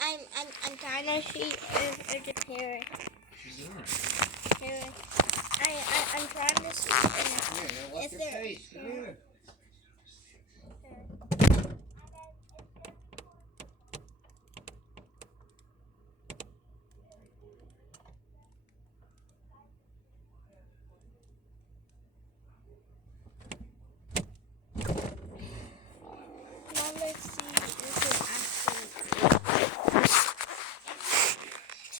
I'm trying to see if the parrot. She's not. Parrot. I'm trying to see Yeah, now wipe if your they're. face. Come here.